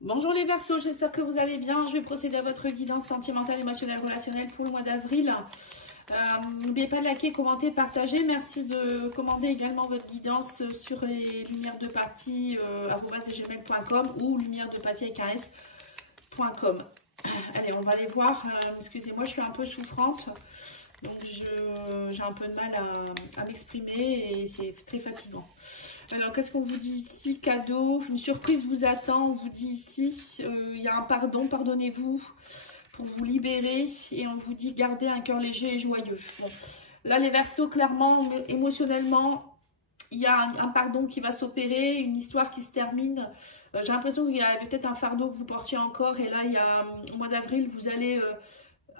Bonjour les Verseaux, j'espère que vous allez bien. Je vais procéder à votre guidance sentimentale, émotionnelle, relationnelle pour le mois d'avril. N'oubliez pas de liker, commenter, partager. Merci de commander également votre guidance sur les lumières de Paty @gmail.com ou lumière de Paty avec un s.com. Allez, on va aller voir. Excusez-moi, je suis un peu souffrante. Donc j'ai un peu de mal à m'exprimer et c'est très fatigant. Alors qu'est-ce qu'on vous dit ici? Cadeau, une surprise vous attend, on vous dit ici, il y a un pardon, pardonnez-vous pour vous libérer et on vous dit gardez un cœur léger et joyeux. Bon. Là les Verseaux, clairement, émotionnellement, il y a un pardon qui va s'opérer, une histoire qui se termine. J'ai l'impression qu'il y a peut-être un fardeau que vous portiez encore et là il y a, au mois d'avril vous allez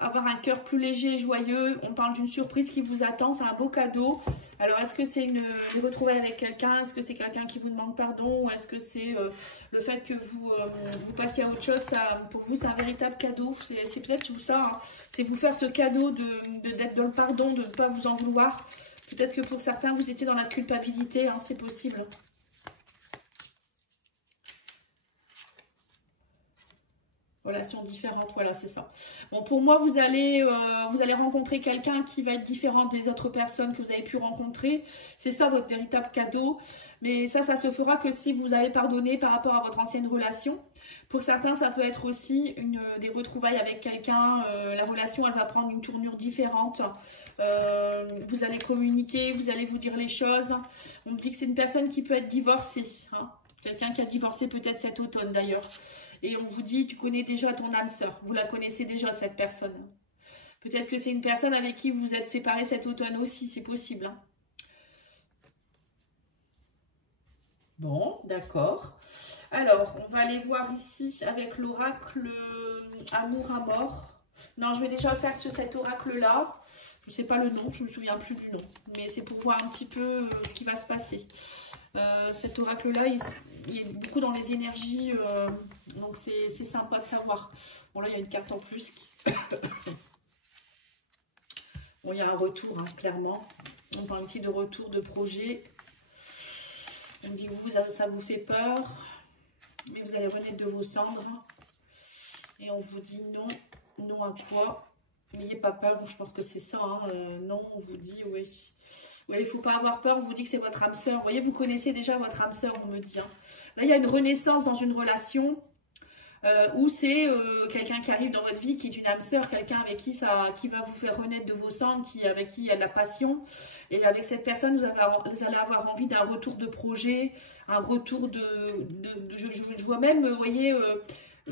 avoir un cœur plus léger et joyeux. On parle d'une surprise qui vous attend, c'est un beau cadeau. Alors est-ce que c'est une retrouvailles avec quelqu'un? Est-ce que c'est quelqu'un qui vous demande pardon? Ou est-ce que c'est le fait que vous passiez à autre chose? Pour vous c'est un véritable cadeau. C'est peut-être tout ça, hein. C'est vous faire ce cadeau d'être dans le pardon, de ne pas vous en vouloir. Peut-être que pour certains vous étiez dans la culpabilité, hein, c'est possible. Relations différentes, voilà, c'est ça. Bon, pour moi, vous allez rencontrer quelqu'un qui va être différent des autres personnes que vous avez pu rencontrer. C'est ça votre véritable cadeau. Mais ça se fera que si vous avez pardonné par rapport à votre ancienne relation. Pour certains, ça peut être aussi des retrouvailles avec quelqu'un. La relation, elle va prendre une tournure différente. Vous allez communiquer, vous allez vous dire les choses. On me dit que c'est une personne qui peut être divorcée, hein. Quelqu'un qui a divorcé peut-être cet automne d'ailleurs. Et on vous dit, tu connais déjà ton âme sœur. Vous la connaissez déjà, cette personne. Peut-être que c'est une personne avec qui vous êtes séparés cet automne aussi, c'est possible, hein. Bon, d'accord. Alors, on va aller voir ici avec l'oracle Amour à mort. Non, je vais déjà faire sur cet oracle-là. Je ne sais pas le nom, je ne me souviens plus du nom. Mais c'est pour voir un petit peu ce qui va se passer. Cet oracle-là, il est beaucoup dans les énergies, donc c'est sympa de savoir. Bon, là, il y a une carte en plus. Bon, il y a un retour, hein, clairement. On parle ici de retour, de projet. On dit que ça vous fait peur, mais vous allez renaître de vos cendres. Et on vous dit non. Non à quoi? N'ayez pas peur, bon, je pense que c'est ça, hein. Non, on vous dit oui. Oui, il ne faut pas avoir peur, on vous dit que c'est votre âme sœur. Vous voyez, vous connaissez déjà votre âme sœur, on me dit, hein. Là, il y a une renaissance dans une relation où c'est quelqu'un qui arrive dans votre vie qui est une âme sœur, quelqu'un avec qui va vous faire renaître de vos cendres, avec qui il y a de la passion. Et avec cette personne, vous allez avoir envie d'un retour de projet, un retour je vois même, vous voyez,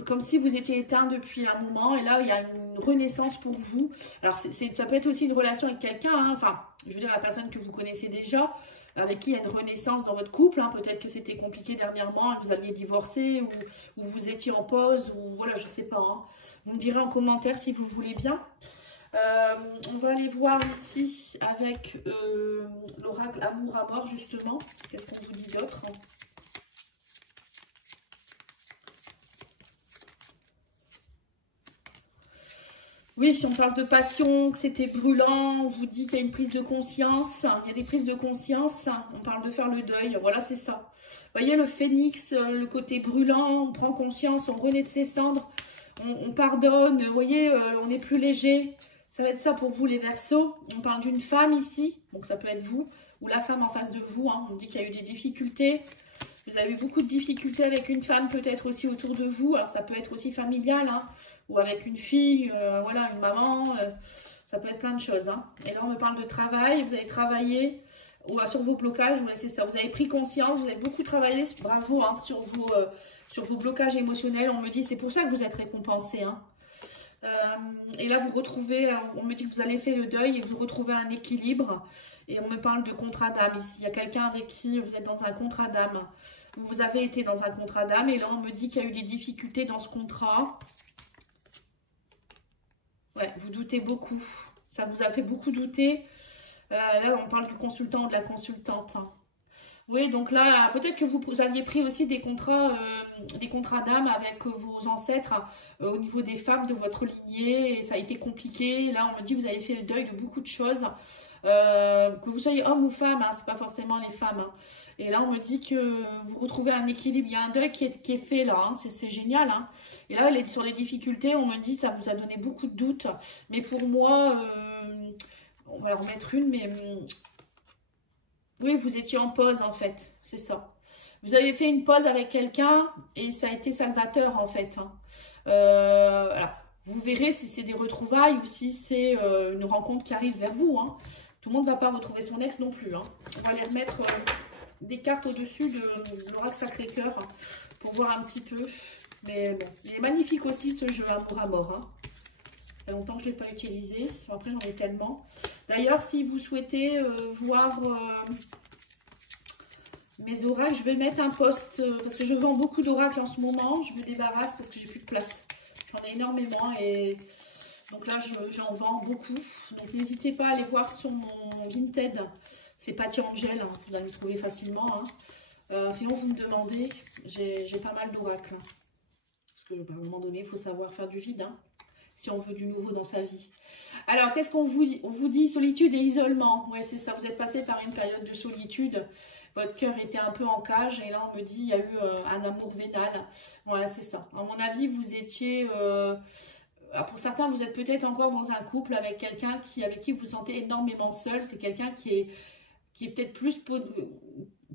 comme si vous étiez éteint depuis un moment et là il y a une renaissance pour vous. Alors ça peut être aussi une relation avec quelqu'un, hein. Enfin je veux dire la personne que vous connaissez déjà, avec qui il y a une renaissance dans votre couple, hein. Peut-être que c'était compliqué dernièrement, vous alliez divorcer ou vous étiez en pause ou voilà, je sais pas, hein. Vous me direz en commentaire si vous voulez bien. On va aller voir ici avec l'oracle Amour à mort justement. Qu'est-ce qu'on vous dit d'autre? Oui, si on parle de passion, que c'était brûlant, on vous dit qu'il y a une prise de conscience, il y a des prises de conscience, on parle de faire le deuil, voilà, c'est ça. Vous voyez, le phénix, le côté brûlant, on prend conscience, on renaît de ses cendres, on pardonne, vous voyez, on est plus léger. Ça va être ça pour vous, les Verseaux. On parle d'une femme ici, donc ça peut être vous, ou la femme en face de vous, hein. On dit qu'il y a eu des difficultés. Vous avez eu beaucoup de difficultés avec une femme, peut-être aussi autour de vous. Alors, ça peut être aussi familial, hein, ou avec une fille, voilà, une maman. Ça peut être plein de choses, hein. Et là, on me parle de travail. Vous avez travaillé sur vos blocages. Ouais, c'est ça. Vous avez pris conscience. Vous avez beaucoup travaillé. Bravo, hein, sur vos blocages émotionnels. On me dit, c'est pour ça que vous êtes récompensé, hein. Et là, vous retrouvez, on me dit que vous allez faire le deuil et vous retrouvez un équilibre. Et on me parle de contrat d'âme ici. Il y a quelqu'un avec qui vous êtes dans un contrat d'âme. Vous avez été dans un contrat d'âme et là, on me dit qu'il y a eu des difficultés dans ce contrat. Ouais, vous doutez beaucoup. Ça vous a fait beaucoup douter. Là, on parle du consultant ou de la consultante, hein. Oui, donc là, peut-être que vous aviez pris aussi des contrats d'âme avec vos ancêtres au niveau des femmes de votre lignée, et ça a été compliqué. Là, on me dit que vous avez fait le deuil de beaucoup de choses, que vous soyez homme ou femme, hein, c'est pas forcément les femmes, hein. Et là, on me dit que vous retrouvez un équilibre, il y a un deuil qui est fait là, hein, c'est génial, hein. Et là, sur les difficultés, on me dit que ça vous a donné beaucoup de doutes, mais pour moi, on va en remettre une, mais... oui, vous étiez en pause en fait, c'est ça. Vous avez fait une pause avec quelqu'un et ça a été salvateur en fait, hein. Alors, vous verrez si c'est des retrouvailles ou si c'est une rencontre qui arrive vers vous, hein. Tout le monde ne va pas retrouver son ex non plus, hein. On va aller remettre des cartes au-dessus de l'oracle Sacré-Cœur pour voir un petit peu. Mais bon, il est magnifique aussi ce jeu Amour à mort, hein. Ça fait longtemps que je ne l'ai pas utilisé. Après, j'en ai tellement. D'ailleurs, si vous souhaitez voir mes oracles, je vais mettre un post parce que je vends beaucoup d'oracles en ce moment. Je me débarrasse parce que j'ai plus de place. J'en ai énormément et donc là, j'en vends beaucoup. Donc, n'hésitez pas à aller voir sur mon Vinted. C'est Patty Angel, hein, vous allez me trouver facilement, hein. Sinon, vous me demandez, j'ai pas mal d'oracles. Hein, parce que, à un moment donné, il faut savoir faire du vide, hein, si on veut du nouveau dans sa vie. Alors, qu'est-ce qu'on vous dit? On vous dit solitude et isolement. Oui, c'est ça. Vous êtes passé par une période de solitude. Votre cœur était un peu en cage. Et là, on me dit, il y a eu un amour vénal. Voilà, c'est ça. À mon avis, vous étiez... pour certains, vous êtes peut-être encore dans un couple avec quelqu'un avec qui vous vous sentez énormément seul. C'est quelqu'un qui est peut-être plus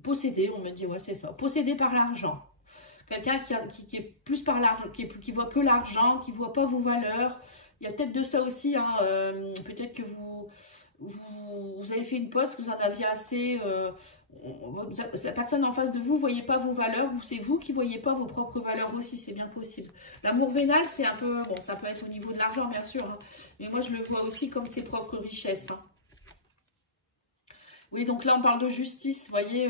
possédé. On me dit, ouais, c'est ça. Possédé par l'argent. Quelqu'un qui est plus par l'argent, qui voit que l'argent, qui ne voit pas vos valeurs. Il y a peut-être de ça aussi, hein, peut-être que vous avez fait une pause, que vous en aviez assez. La personne en face de vous ne voyait pas vos valeurs, ou c'est vous qui ne voyez pas vos propres valeurs aussi, c'est bien possible. L'amour vénal, c'est un peu, bon, ça peut être au niveau de l'argent, bien sûr, hein, mais moi je le vois aussi comme ses propres richesses, hein. Oui, donc là, on parle de justice, vous voyez.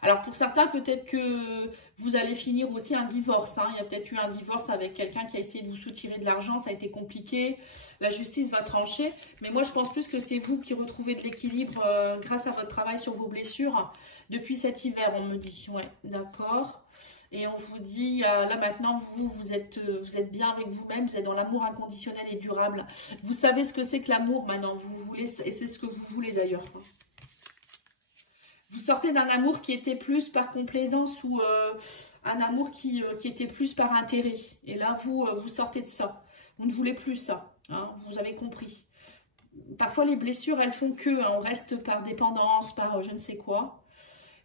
Alors, pour certains, peut-être que vous allez finir aussi un divorce, hein. Il y a peut-être eu un divorce avec quelqu'un qui a essayé de vous soutirer de l'argent, ça a été compliqué. La justice va trancher. Mais moi, je pense plus que c'est vous qui retrouvez de l'équilibre grâce à votre travail sur vos blessures depuis cet hiver, on me dit. Ouais, d'accord. Et on vous dit, là maintenant, vous êtes bien avec vous-même, vous êtes dans l'amour inconditionnel et durable. Vous savez ce que c'est que l'amour maintenant, vous voulez, et c'est ce que vous voulez d'ailleurs. Vous sortez d'un amour qui était plus par complaisance ou un amour qui était plus par intérêt. Et là, vous sortez de ça. Vous ne voulez plus ça, hein, vous avez compris. Parfois, les blessures, elles font que, hein, on reste par dépendance, par je ne sais quoi.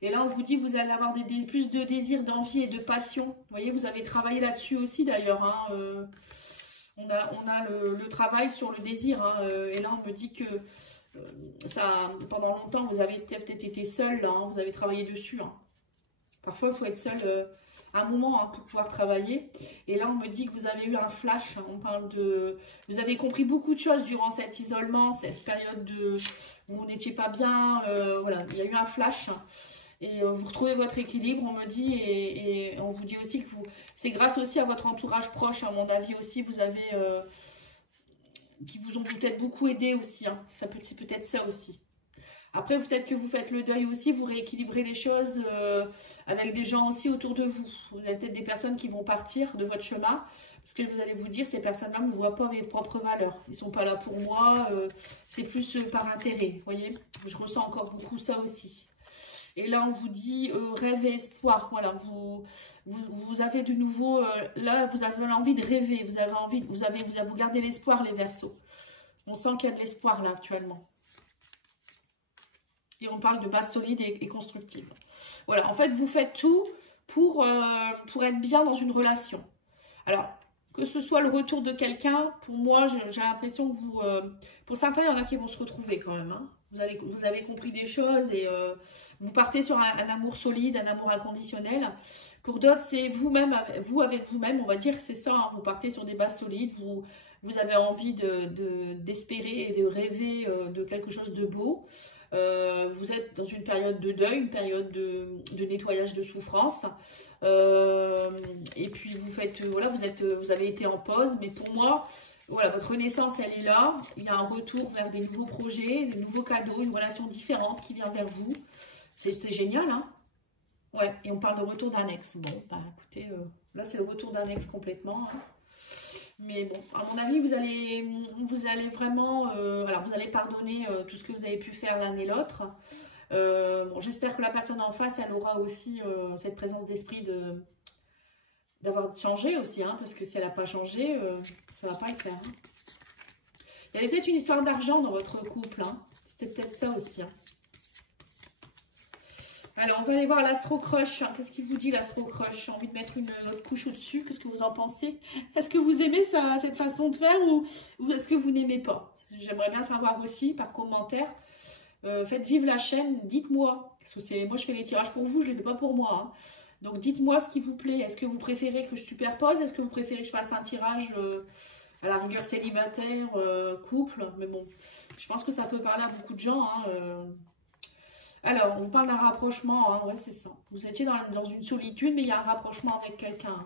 Et là, on vous dit, vous allez avoir plus de désir, d'envie et de passion. Vous voyez, vous avez travaillé là-dessus aussi d'ailleurs, hein, on a le travail sur le désir, hein, et là, on me dit que pendant longtemps, vous avez peut-être été seul, là, hein, vous avez travaillé dessus, hein. Parfois, il faut être seul un moment, hein, pour pouvoir travailler. Et là, on me dit que vous avez eu un flash, hein, on parle de... Vous avez compris beaucoup de choses durant cet isolement, cette période où vous n'étiez pas bien. Voilà, il y a eu un flash. Et vous retrouvez votre équilibre, on me dit, et on vous dit aussi que c'est grâce aussi à votre entourage proche, à mon avis aussi, vous avez... qui vous ont peut-être beaucoup aidé aussi, hein. C'est peut-être ça aussi. Après, peut-être que vous faites le deuil aussi, vous rééquilibrez les choses avec des gens aussi autour de vous. Vous avez peut-être des personnes qui vont partir de votre chemin, parce que vous allez vous dire, ces personnes-là ne voient pas mes propres valeurs. Ils ne sont pas là pour moi, c'est plus par intérêt, vous voyez. Je ressens encore beaucoup ça aussi. Et là, on vous dit rêve et espoir. Voilà, vous avez de nouveau, là, vous avez envie de rêver, vous avez envie, vous gardez l'espoir, les Verseaux. On sent qu'il y a de l'espoir là actuellement. Et on parle de base solide et constructive. Voilà, en fait, vous faites tout pour être bien dans une relation. Alors, que ce soit le retour de quelqu'un, pour moi, j'ai l'impression que vous... pour certains, il y en a qui vont se retrouver quand même, hein. Vous avez compris des choses et vous partez sur un amour solide, un amour inconditionnel. Pour d'autres, c'est vous-même, vous avec vous-même, on va dire que c'est ça, hein. Vous partez sur des bases solides, vous avez envie d'espérer et de rêver de quelque chose de beau. Vous êtes dans une période de deuil, une période de nettoyage de souffrance. Et puis vous faites, voilà, vous avez été en pause, mais pour moi... Voilà, votre renaissance, elle est là. Il y a un retour vers des nouveaux projets, des nouveaux cadeaux, une relation différente qui vient vers vous. C'est génial, hein. Ouais, et on parle de retour d'un ex. Bon, bah écoutez, là c'est le retour d'un ex complètement, hein. Mais bon, à mon avis, vous allez vraiment... alors, vous allez pardonner tout ce que vous avez pu faire l'un et l'autre. Bon, j'espère que la personne en face, elle aura aussi cette présence d'esprit d'avoir changé aussi, hein, parce que si elle n'a pas changé, ça ne va pas le faire. Hein. Il y avait peut-être une histoire d'argent dans votre couple. Hein. C'était peut-être ça aussi. Hein. Alors, on va aller voir l'Astro Crush. Qu'est-ce qu'il vous dit, l'Astro Crush? J'ai envie de mettre une autre couche au-dessus. Qu'est-ce que vous en pensez? Est-ce que vous aimez ça, cette façon de faire ou est-ce que vous n'aimez pas? J'aimerais bien savoir aussi par commentaire. Faites vivre la chaîne. Dites-moi. Parce que moi, je fais les tirages pour vous. Je ne les fais pas pour moi. Hein. Donc, dites-moi ce qui vous plaît. Est-ce que vous préférez que je superpose? Est-ce que vous préférez que je fasse un tirage à la rigueur célibataire, couple? Mais bon, je pense que ça peut parler à beaucoup de gens. Hein, Alors, on vous parle d'un rapprochement, hein, ouais, c'est ça. Vous étiez dans une solitude, mais il y a un rapprochement avec quelqu'un. Hein.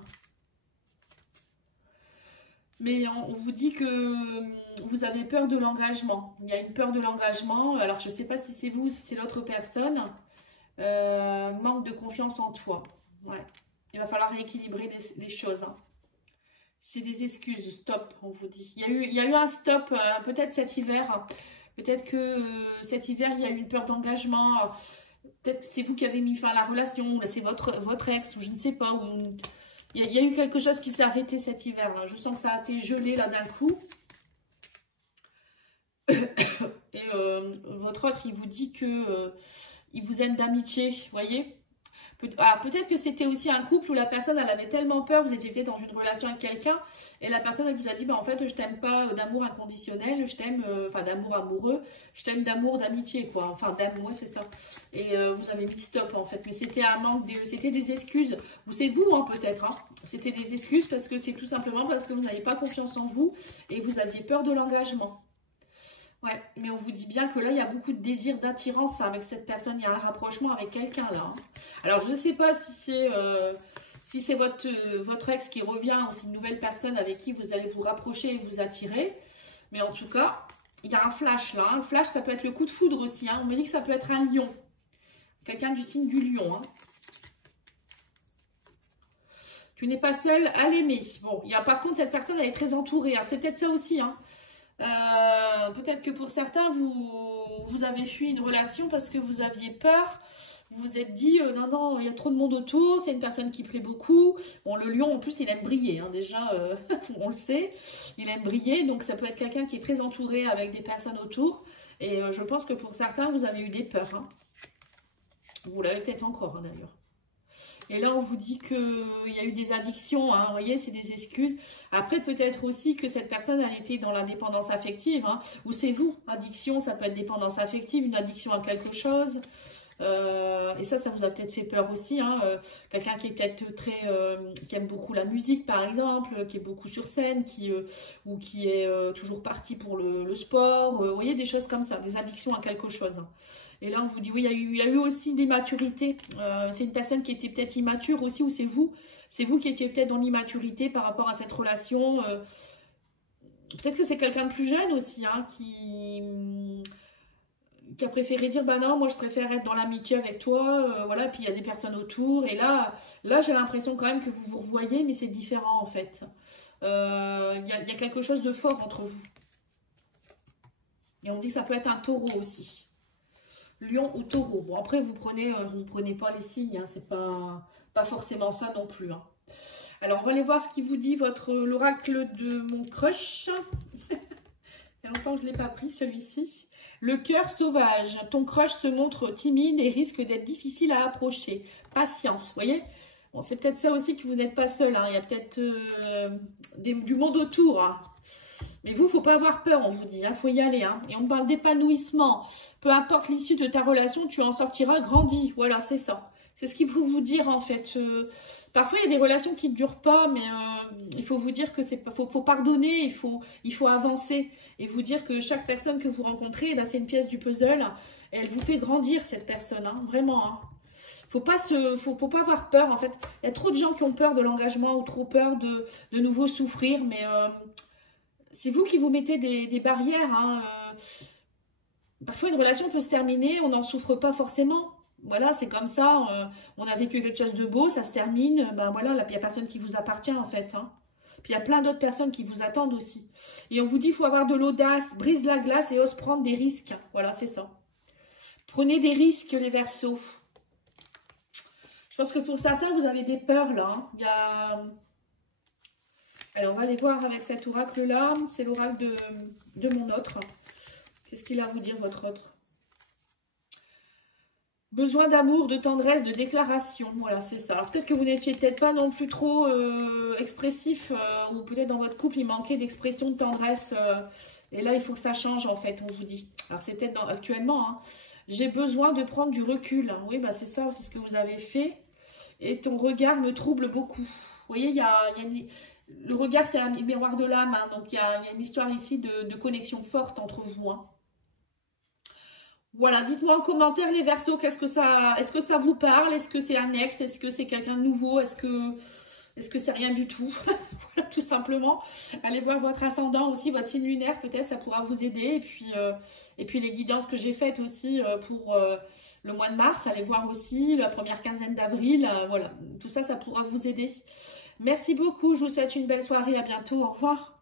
Mais on vous dit que vous avez peur de l'engagement. Il y a une peur de l'engagement. Alors, je ne sais pas si c'est vous ou si c'est l'autre personne. Manque de confiance en toi. Ouais. Il va falloir rééquilibrer les choses. Hein. C'est des excuses. Stop, on vous dit. Il y a eu un stop, peut-être cet hiver. Hein. Peut-être que cet hiver, il y a eu une peur d'engagement. Peut-être que c'est vous qui avez mis fin à la relation. C'est votre ex, ou je ne sais pas. Il y a eu quelque chose qui s'est arrêté cet hiver. Là. Je sens que ça a été gelé là d'un coup. Et votre autre, il vous dit que il vous aime d'amitié. Vous voyez? Peut-être que c'était aussi un couple où la personne, elle avait tellement peur, vous étiez peut-être dans une relation avec quelqu'un, et la personne, elle vous a dit, bah, en fait, je t'aime pas d'amour inconditionnel, je t'aime, enfin, d'amour amoureux, je t'aime d'amour, d'amitié, quoi, enfin, d'amour, c'est ça. Et vous avez mis stop, en fait, mais c'était un manque, c'était des excuses, ou c'est vous, hein, peut-être, hein. C'était des excuses parce que c'est tout simplement parce que vous n'avez pas confiance en vous, et vous aviez peur de l'engagement. Ouais, mais on vous dit bien que là, il y a beaucoup de désir d'attirance avec cette personne. Il y a un rapprochement avec quelqu'un là. Hein. Alors, je ne sais pas si c'est votre ex qui revient ou c'est une nouvelle personne avec qui vous allez vous rapprocher et vous attirer. Mais en tout cas, il y a un flash là. Un flash, ça peut être le coup de foudre aussi. Hein. On me dit que ça peut être un lion. Quelqu'un du signe du lion. Hein. Tu n'es pas seul à l'aimer. Bon, par contre, cette personne, elle est très entourée. C'est peut-être ça aussi, hein. Peut-être que pour certains, vous avez fui une relation parce que vous aviez peur. Vous vous êtes dit, non, non, il y a trop de monde autour, c'est une personne qui plaît beaucoup. Bon, le lion, en plus, il aime briller, hein, déjà, on le sait. Il aime briller, donc ça peut être quelqu'un qui est très entouré avec des personnes autour. Et je pense que pour certains, vous avez eu des peurs. Hein. Vous l'avez peut-être encore, hein, d'ailleurs. Et là, on vous dit qu'il y a eu des addictions, hein, vous voyez, c'est des excuses. Après, peut-être aussi que cette personne, elle était dans la dépendance affective, hein, ou c'est vous, addiction, ça peut être dépendance affective, une addiction à quelque chose. Et ça vous a peut-être fait peur aussi. Hein, quelqu'un qui est peut-être qui aime beaucoup la musique, par exemple, qui est beaucoup sur scène, ou qui est toujours parti pour le sport. Vous voyez, des choses comme ça, des addictions à quelque chose. Hein. Et là, on vous dit, oui, il y a eu aussi l'immaturité. C'est une personne qui était peut-être immature aussi, ou c'est vous qui étiez peut-être dans l'immaturité par rapport à cette relation. Peut-être que c'est quelqu'un de plus jeune aussi, hein, qui a préféré dire, bah non, moi je préfère être dans l'amitié avec toi, voilà, puis il y a des personnes autour. Et là j'ai l'impression quand même que vous vous revoyez, mais c'est différent en fait. Il y a quelque chose de fort entre vous. Et on dit que ça peut être un taureau aussi. Lion ou taureau. Bon, après, vous prenez pas les signes, hein, c'est pas forcément ça non plus. Hein. Alors, on va aller voir ce qui vous dit l'oracle de mon crush. Il y a longtemps que je ne l'ai pas pris, celui-ci. Le cœur sauvage. Ton crush se montre timide et risque d'être difficile à approcher. Patience, vous voyez? Bon, c'est peut-être ça aussi que vous n'êtes pas seul. Hein. Il y a peut-être du monde autour. Hein. Mais vous, il ne faut pas avoir peur, on vous dit, il faut y aller. Hein. Et on parle d'épanouissement. Peu importe l'issue de ta relation, tu en sortiras grandi. Voilà, c'est ça. C'est ce qu'il faut vous dire, en fait. Parfois, il y a des relations qui ne durent pas, mais il faut vous dire que faut pardonner, il faut avancer. Et vous dire que chaque personne que vous rencontrez, ben, c'est une pièce du puzzle. Et elle vous fait grandir, cette personne, hein, vraiment. Hein. Faut pas avoir peur, en fait. Il y a trop de gens qui ont peur de l'engagement ou trop peur de nouveau souffrir, mais... c'est vous qui vous mettez des barrières. Hein. Parfois, une relation peut se terminer, on n'en souffre pas forcément. Voilà, c'est comme ça. On a vécu quelque chose de beau, ça se termine. Ben voilà, il n'y a personne qui vous appartient en fait. Hein. Puis il y a plein d'autres personnes qui vous attendent aussi. Et on vous dit, il faut avoir de l'audace, brise la glace et ose prendre des risques. Voilà, c'est ça. Prenez des risques, les Verseaux. Je pense que pour certains, vous avez des peurs là. Hein. Il y a... Alors, on va aller voir avec cet oracle-là. C'est l'oracle de mon autre. Qu'est-ce qu'il a à vous dire, votre autre? Besoin d'amour, de tendresse, de déclaration. Voilà, c'est ça. Alors, peut-être que vous n'étiez peut-être pas non plus trop expressif. Ou peut-être dans votre couple, il manquait d'expression, de tendresse. Et là, il faut que ça change, en fait, on vous dit. Alors, c'est peut-être actuellement. Hein. J'ai besoin de prendre du recul. Oui, bah, c'est ça, c'est ce que vous avez fait. Et ton regard me trouble beaucoup. Vous voyez, le regard, c'est un miroir de l'âme. Hein, donc, il y a une histoire ici de connexion forte entre vous. Hein. Voilà, dites-moi en commentaire les Verseaux, est-ce que ça vous parle? Est-ce que c'est annexe? Est-ce que c'est quelqu'un de nouveau? Est-ce que c'est rien du tout? Voilà, tout simplement. Allez voir votre ascendant aussi, votre signe lunaire, peut-être ça pourra vous aider. Et puis les guidances que j'ai faites aussi pour le mois de mars, allez voir aussi la première quinzaine d'avril. Voilà, tout ça, ça pourra vous aider. Merci beaucoup, je vous souhaite une belle soirée, à bientôt, au revoir.